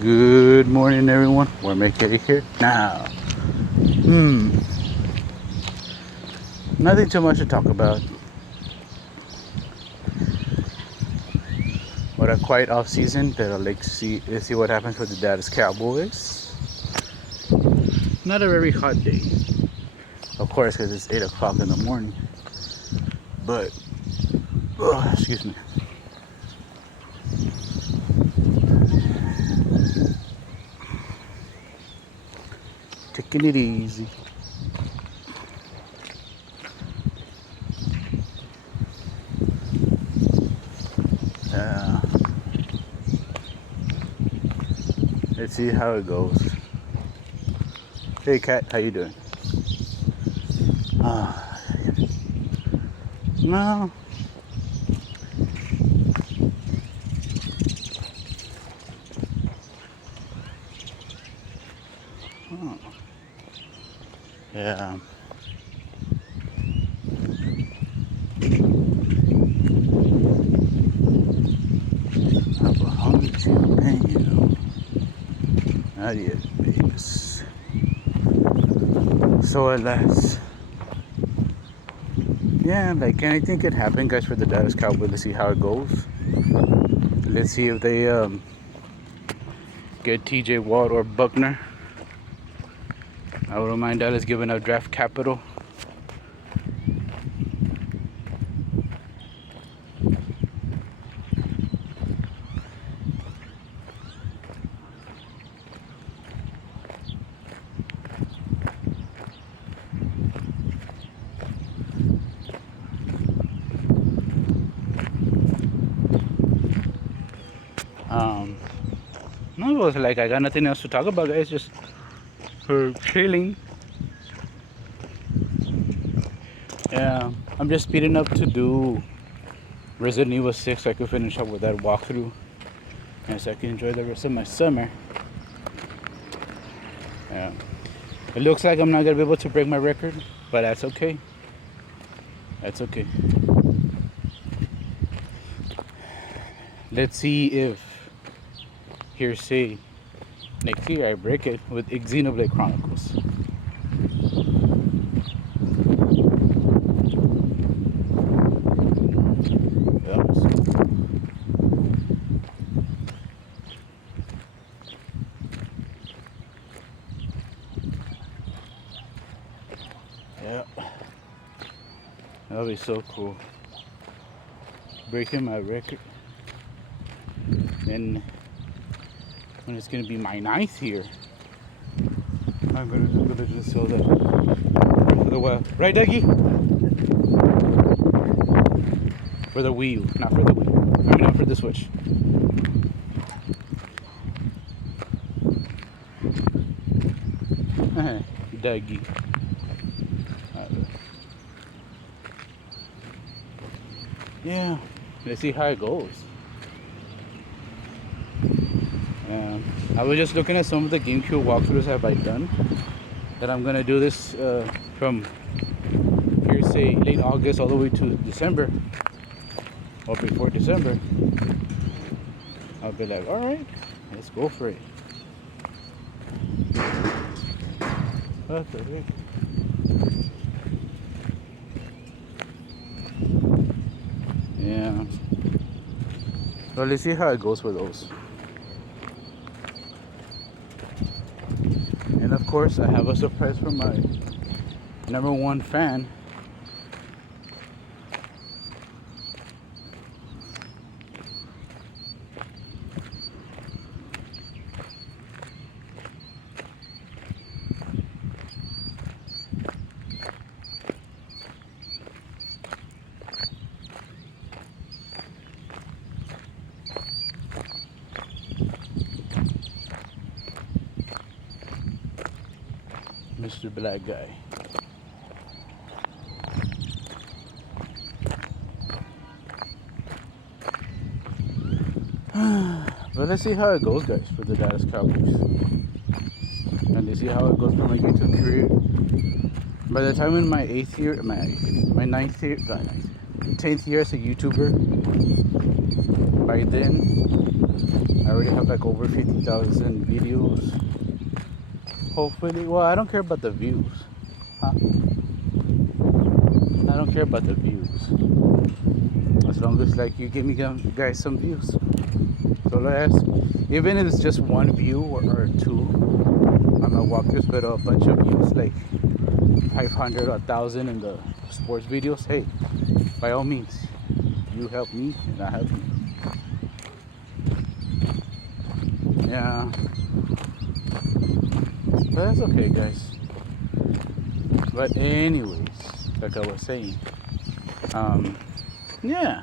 Good morning, everyone. We're making it here now. Nothing too much to talk about. What a quiet off season that I like to see what happens with the Dallas Cowboys. Not a very hot day, of course, because it's 8 o'clock in the morning. But excuse me. Taking it easy. Uh, let's see how it goes. Hey, Kat, how you doing? No. Yeah. Have a hungry champagne. Not yet, babes. So alas. Yeah, like anything could happen, guys, for the Dallas Cowboys. Let's see how it goes. Let's see if they get TJ Watt or Buckner. I wouldn't mind Dallas giving up draft capital. No, it was like I got nothing else to talk about, guys. Just for chilling. Yeah, I'm just speeding up to do Resident Evil 6 so I can finish up with that walkthrough and so I can enjoy the rest of my summer. Yeah. It looks like I'm not gonna be able to break my record, but that's okay. That's okay. Let's see if hearsay next year I break it with Xenoblade Chronicles. Yeah. That'll be so cool. Breaking my record. And when it's gonna be my 9th year, I'm gonna just sell that for the Wild. Right, Dougie? For the Wii U, not for the Wii. I mean, not for the Switch. Dougie. Yeah, let's see how it goes. I was just looking at some of the GameCube walkthroughs have I done. That I'm gonna do this from here, say late August all the way to December, or before December. I'll be like, all right, let's go for it. Okay. Yeah. Well, let's see how it goes for those. And of course, I have a surprise for my #1 fan. Mr. Black Guy. But let's see how it goes, guys, for the Dallas Cowboys. And let's see how it goes for my YouTube career. By the time in my 8th year, my 9th year, 10th year as a YouTuber, by then already have like over 50,000 videos. Hopefully, well, I don't care about the views. Huh? I don't care about the views. As long as like you give me guys some views. So let's, even if it's just one view or two on my walkthroughs, but a bunch of views like 500 or 1,000 in the sports videos, hey, by all means, you help me and I help you. Yeah, but that's okay, guys. But anyways, like I was saying, yeah. Um, yeah.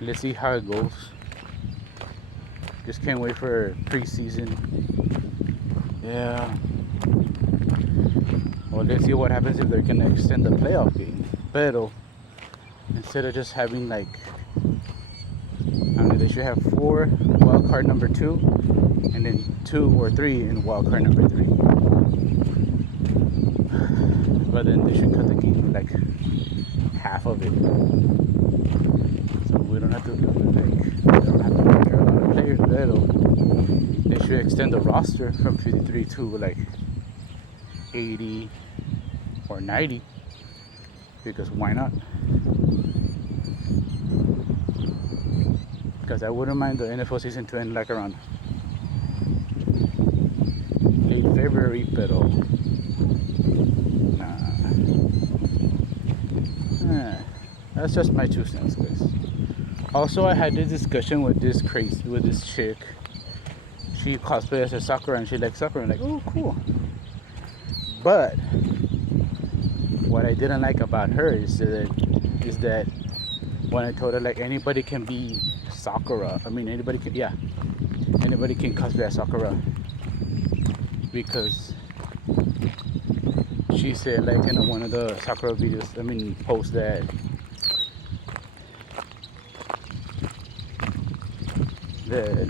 Let's see how it goes. Just can't wait for preseason. Yeah. Well, let's see what happens if they're gonna extend the playoff game. Pero instead of just having like, I mean, they should have 4 wild card number 2, and then 2 or 3 in wild card number 3. But then they should cut the game like half of it, so we don't have to do like, they don't have to prepare a lot of players. But they should extend the roster from 53 to like 80 or 90, because why not? Because I wouldn't mind the NFL season to end like around late February, pero nah. That's just my 2 cents, guys. Also, I had this discussion with this chick. She cosplays as a soccer and she likes soccer. I'm like, oh, cool. But what I didn't like about her is that when I told her like anybody can be Sakura. I mean, anybody can cosplay as Sakura, because she said like in one of the Sakura videos, I mean posts, that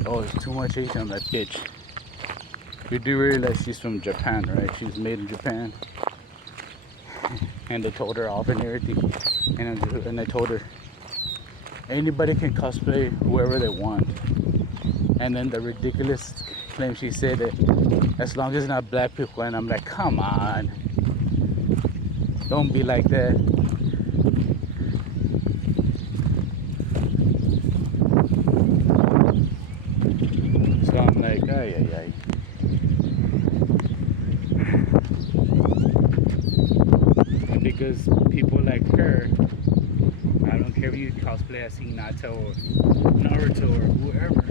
oh, it's too much Asian. I'm like, bitch, you do realize she's from Japan, right? She was made in Japan. And they told her off and everything, and I told her anybody can cosplay whoever they want. And then the ridiculous claim she said that as long as it's not black people, and I'm like, come on, don't be like that. So I'm like, ay. Because people like her, I don't care if you cosplay as Hinata or Naruto or whoever,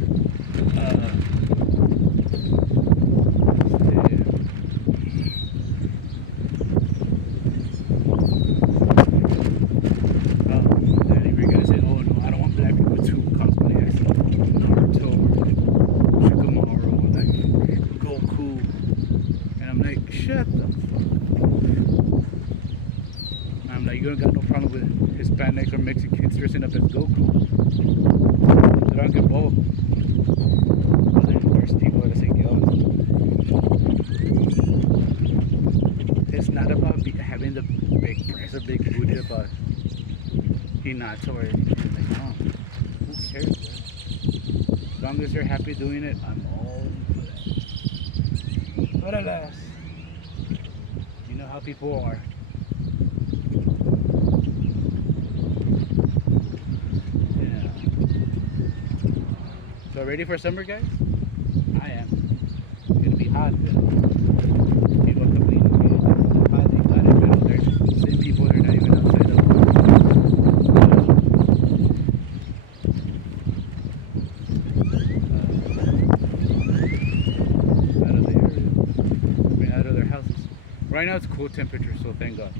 that if you're gonna say, oh no, I don't want black people to cosplay as Naruto or Shikamaru or like Goku, and I'm like, shut the fuck. I'm like, you don't got no problem with Hispanics or Mexicans dressing up as Goku. Dragon Ball. But then there's people that say, yo, it's not about having the big price or big booty about Hinata or anything. Like, no, who cares, bro? As long as you're happy doing it, I'm all for that. But alas, you know how people are. So ready for summer, guys? I am. It's gonna be hot, but people complain about how they got it, but there's same people that are not even outside of out of the area. I mean, out of their houses. Right now it's cool temperature, so thank God.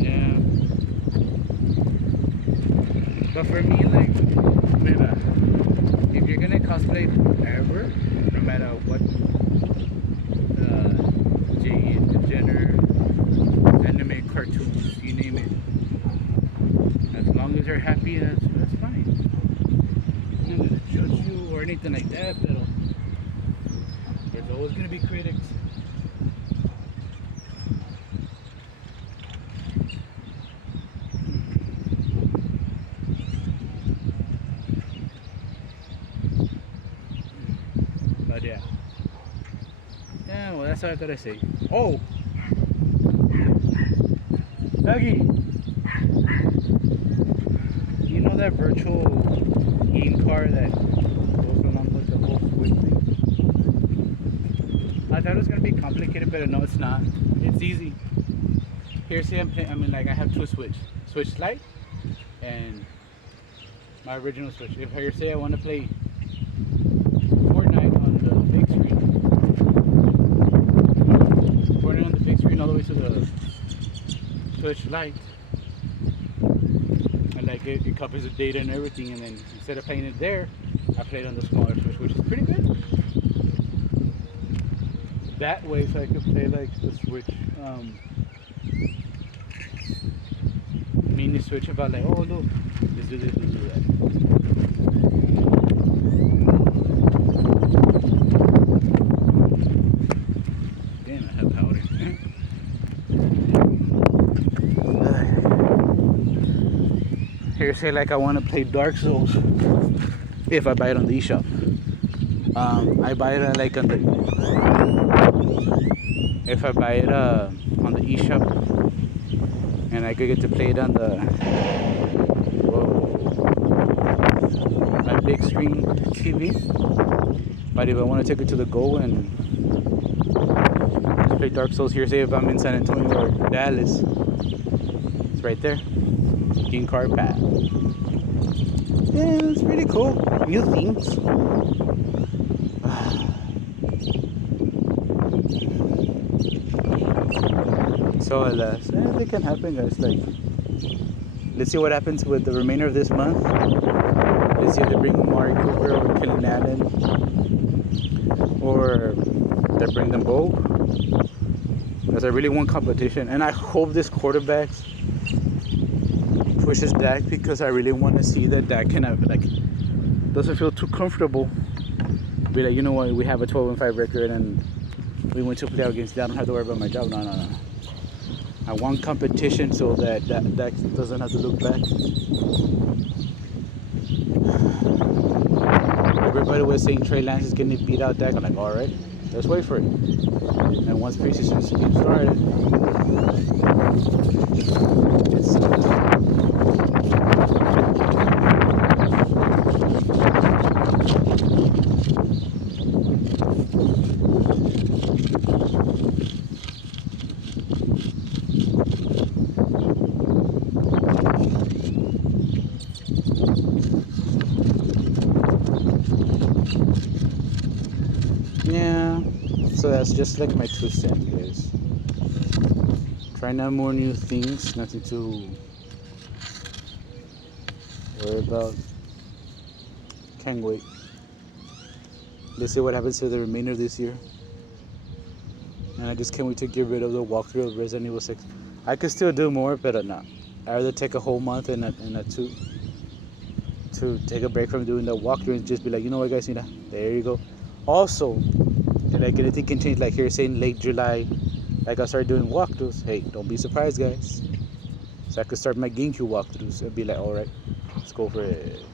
Yeah. But for me, like, mira, if you're gonna cosplay ever, no matter what Jane Jenner, anime, cartoons, you name it, as long as you're happy, that's fine. I'm not gonna judge you or anything like that, but there's always gonna be critics. But yeah. Yeah, well, that's all I gotta say. Oh! Dougie! You know that virtual game car that goes along with the whole Switch thing? I thought it was gonna be complicated, but no, it's not. It's easy. Here, see, I'm playing. I mean, like, I have two Switch Lite and my original Switch. If I say I want to play Fortnite on the big screen, Fortnite on the big screen all the way to the Switch Lite, and like it copies the data and everything, and then instead of playing it there, I play it on the smaller Switch, which is pretty good. That way, so I could play like the Switch. Mini Switch about like, oh look, let's do this, let's do that. Damn, I have powder. Here, say like I want to play Dark Souls. If I buy it on the eShop, I buy it like on the. If I buy it on the eShop, and I could get to play it on the my big screen TV. But if I want to take it to the Go and play Dark Souls here, say if I'm in San Antonio or Dallas, it's right there. Game card pad. Yeah, it's pretty cool. New things. So alas, anything can happen, guys. Like, let's see what happens with the remainder of this month. Let's see if they bring Amari Cooper or Kellen Allen, or they bring them both. Because I really want competition, and I hope this quarterback pushes Dak, because I really want to see that Dak can have, like, doesn't feel too comfortable. Be like, you know what, we have a 12-5 record, and we went to play out against that. I don't have to worry about my job. No. I want competition so that Dak doesn't have to look back. Everybody was saying Trey Lance is going to beat out Dak. I'm like, all right, let's wait for it. And once preseason game started, yeah, so that's just like my 2 cents, guys. Trying out more new things, nothing to worry about. Can't wait. Let's see what happens to the remainder of this year. And I just can't wait to get rid of the walkthrough of Resident Evil 6. I could still do more, but no. I'd rather take a whole month and a 2 to take a break from doing the walkthrough and just be like, you know what, guys, there you go. Also, like, anything can change. Like, here saying late July, like, I started doing walkthroughs. Hey, don't be surprised, guys. So I could start my GameCube walkthroughs and be like, all right, let's go for it.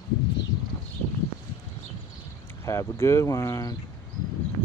Have a good one.